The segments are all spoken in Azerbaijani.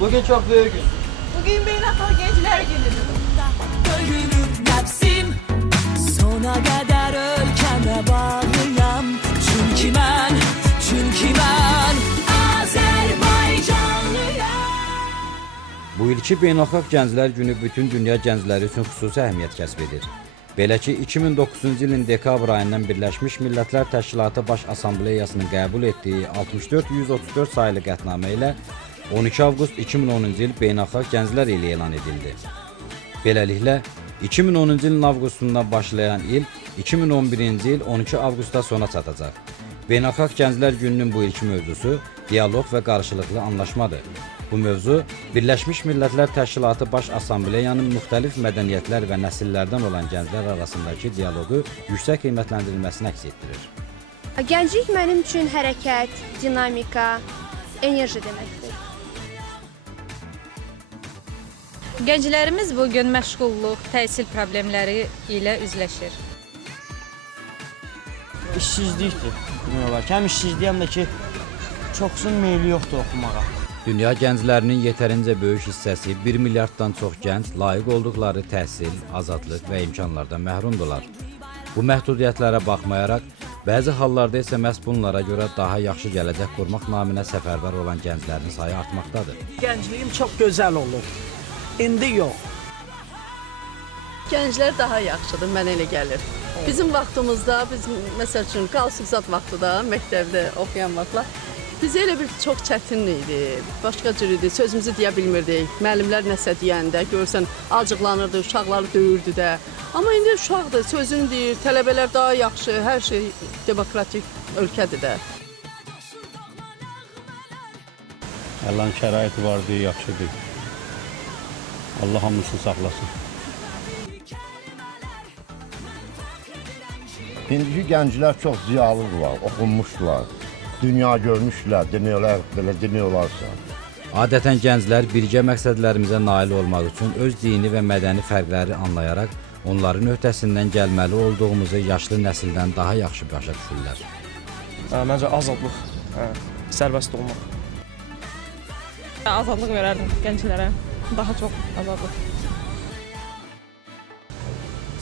Bugün çok büyük gün. Bugün Beynəlxalq Gənclər Günüdür. Ölürüm nəfsim sona qədər ölkəmə bağlıyam. Çünki mən Azərbaycanlıyam. Bu ilki Beynəlxalq Gənclər Günü bütün dünya gəncləri üçün xüsusi əhəmiyyət kəsb edir. Belə ki, 2009-cu ilin dekabr ayından Birləşmiş Millətlər Təşkilatı Baş Assambleyasının qəbul etdiyi 64-134 sayılı qətnamə ilə 12 avqust 2010-cu il Beynəlxalq Gənclər ili elan edildi. Beləliklə, 2010-cu ilin avqustundan başlayan il 2011-ci il 12 avqustda sona çatacaq. Beynəlxalq Gənclər Gününün bu ilki mövzusu dialoq və qarşılıqlı anlaşmadır. Bu mövzu Birləşmiş Millətlər Təşkilatı Baş Assambleyanın müxtəlif mədəniyyətlər və nəsillərdən olan gənclər arasındakı dialoqu yüksək qiymətləndirilməsini əks etdirir. Gənclik mənim üçün hərəkət, dinamika, enerji deməkdir. Gənclərimiz bugün məşğulluq, təhsil problemləri ilə üzləşir. İşsizlikdir. Demək olar ki, həm işsizliyəm də ki, çoxsun meyli yoxdur oxumağa. Dünya gənclərinin yetərincə böyük hissəsi 1 milyarddan çox gənc layiq olduqları təhsil, azadlıq və imkanlardan məhrumdular. Bu məhdudiyyətlərə baxmayaraq, bəzi hallarda isə məhz bunlara görə daha yaxşı gələcək qurmaq naminə səfərbər olan gənclərin sayı artmaqdadır. Gəncliyim çox gözəl olur. İndi yox. Gənclər daha yaxşıdır, mənə elə gəlir. Bizim vaxtımızda, biz məsəl üçün qalsızat vaxtıda, məktəbdə oxuyan vaxtlar, biz elə bir çox çətin idi, başqa cür idi, sözümüzü deyə bilmirdik. Müəllimlər nəsə deyəndə, görsən, acıqlanırdı, uşaqları döyürdü də. Amma indi uşaqdır, sözünü deyir, tələbələr daha yaxşı, hər şey demokratik ölkədir də. Allah'ın şəraiti vardı, yaxşıdır. Allah hamısını saxlasın. İndiki gənclər çox ziyalıdırlar, oxunmuşdular, dünya görmüşdülər, demək olar, belə demək olarsa. Adətən gənclər birgə məqsədlərimizə nail olmaq üçün öz dini və mədəni fərqləri anlayaraq onların öhdəsindən gəlməli olduğumuzu yaşlı nəsildən daha yaxşı başa düşürlər. Məncə azadlıq, sərbəst olmaq. Azadlıq verərdim gənclərə. Daha çox azadlıq.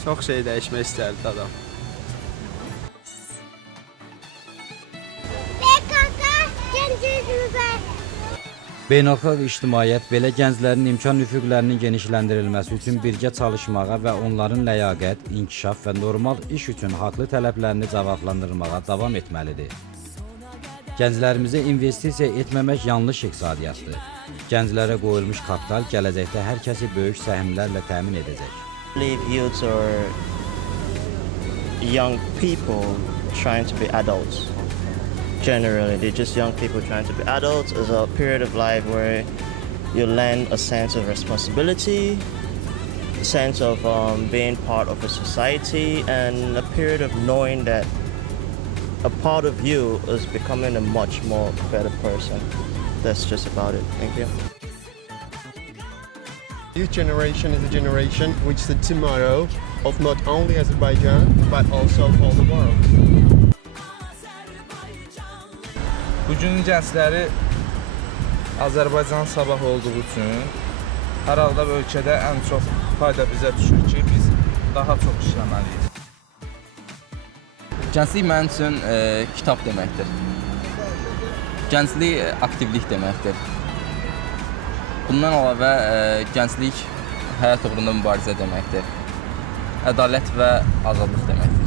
Çox şey dəyişmək istərdi adam. Beynəlxalq ictimaiyyət belə gənclərin imkan üfüqlərinin genişləndirilməsi üçün birgə çalışmağa və onların ləyaqət, inkişaf və normal iş üçün haqlı tələblərini cavablandırmağa davam etməlidir. Gənclərimizə investisiya etməmək yanlış iqtisadiyyatdır. Gənclərə qoyulmuş kapital gələcəkdə hər kəsi böyük səhmlərlə təmin edəcək. Youths are young people trying to be adults. Generally, they're just young people trying to be adults. It's a period of life where you learn a sense of responsibility, a sense of being part of a society, and a period of knowing that a part of you is becoming a much more better person. That's just about it. Thank you. Youth generation is a generation which is the tomorrow of not only Azerbaijan but also of all the world. Bugün gəncləri Azərbaycan sabah olduğu üçün hər halda ölkədə ən çox fayda bizə düşür ki, biz daha çox işləməliyik. Gənclik mənim üçün kitab deməkdir. Gənclik aktivlik deməkdir. Bundan əlavə gənclik həyat uğrunda mübarizə deməkdir. Ədalət və azadlıq deməkdir.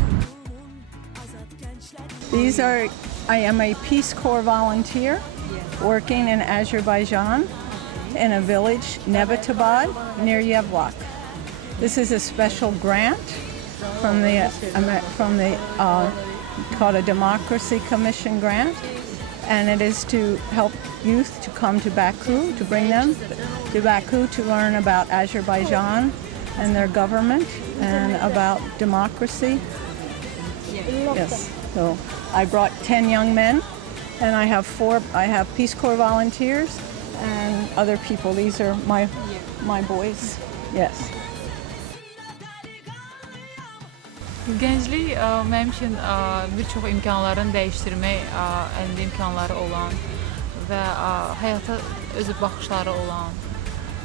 I am a Peace Corps volunteer working in Azerbaijan in a village, Nebatabad, near Yevlak. This is a special grant from the called a Democracy Commission grant, and it is to help youth to come to Baku, to bring them to Baku to learn about Azerbaijan and their government and about democracy. Yes. So I brought 10 young men, and I have Peace Corps volunteers and other people. These are my boys. Yes. Gənclik mənim üçün bir çox imkanların dəyişdirmək əlində imkanları olan və həyata özü baxışları olan,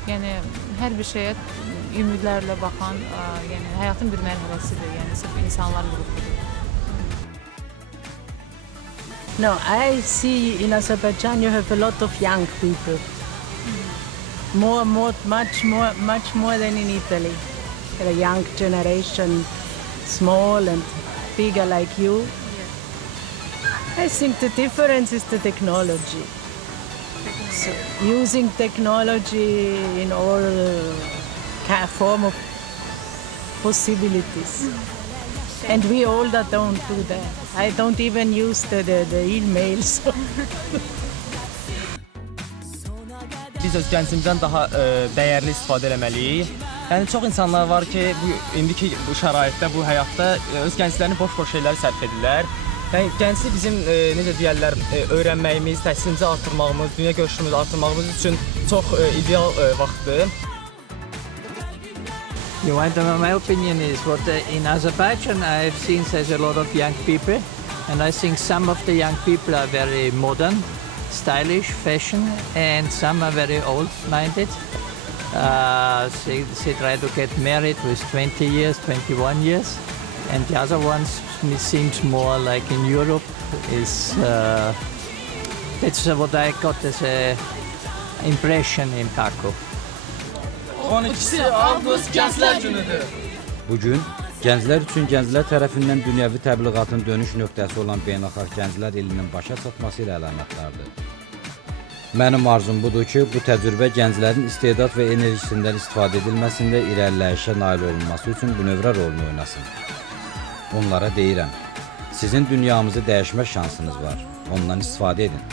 yəni hər bir şeyə ümidlərlə baxan, yəni həyatın bir mərhələsidir, yəni sırf insanlar qrupudur. No, I see in Azerbaijan you have a lot of young people. Much more than in Italy. A young generation, small and bigger like you. I think the difference is the technology. So, using technology in all form of possibilities. And we older don't do that. I don't even use the emails. Biz öz gəncimizdən daha dəyərli istifadə etməliyik. Yəni çox insanlar var ki, indiki bu şəraitdə, bu həyatda öz gənclərini boş-boş şeyləri sərf edirlər. Yəni gənclik bizim necə deyirlər, öyrənməyimiz, təhsilimizi artırmağımız, dünya görüşümüzü artırmağımız üçün çox ideal vaxtdır. My opinion is what in Azerbaijan I've seen there's a lot of young people, and I think some of the young people are very modern, stylish, fashion, and some are very old-minded. They try to get married with 20 years, 21 years, and the other ones seems more like in Europe. That's what I got as an impression in Baku. 12 Avqust Gənclər Günüdür. Bugün gənclər üçün gənclər tərəfindən dünyəvi təbliğatın dönüş nöqtəsi olan Beynəlxalq Gənclər İlinin başa çatması ilə əlamətdardır. Mənim arzum budur ki, bu təcrübə gənclərin istedad və enerjisindən istifadə edilməsində irəliləyişə nail olunması üçün bünövrə rolunu oynasın. Onlara deyirəm, sizin dünyamızı dəyişmə şansınız var, ondan istifadə edin.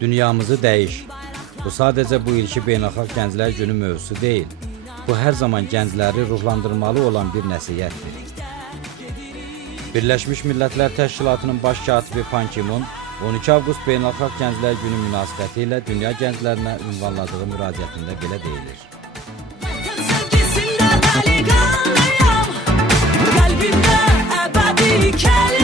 Dünyamızı dəyiş. Bu sadəcə bu ilki Beynəlxalq Gənclər Günü mövzusu deyil. Bu hər zaman gəncləri ruhlandırmalı olan bir nəsihətdir. Birləşmiş Millətlər Təşkilatının baş katibi Pan Ki-moon 12 Avqust Beynəlxalq Gənclər Günü münasibəti ilə dünya gənclərinə ünvanladığı müraciətində belə deyilir. Kalbimde ebedi kelime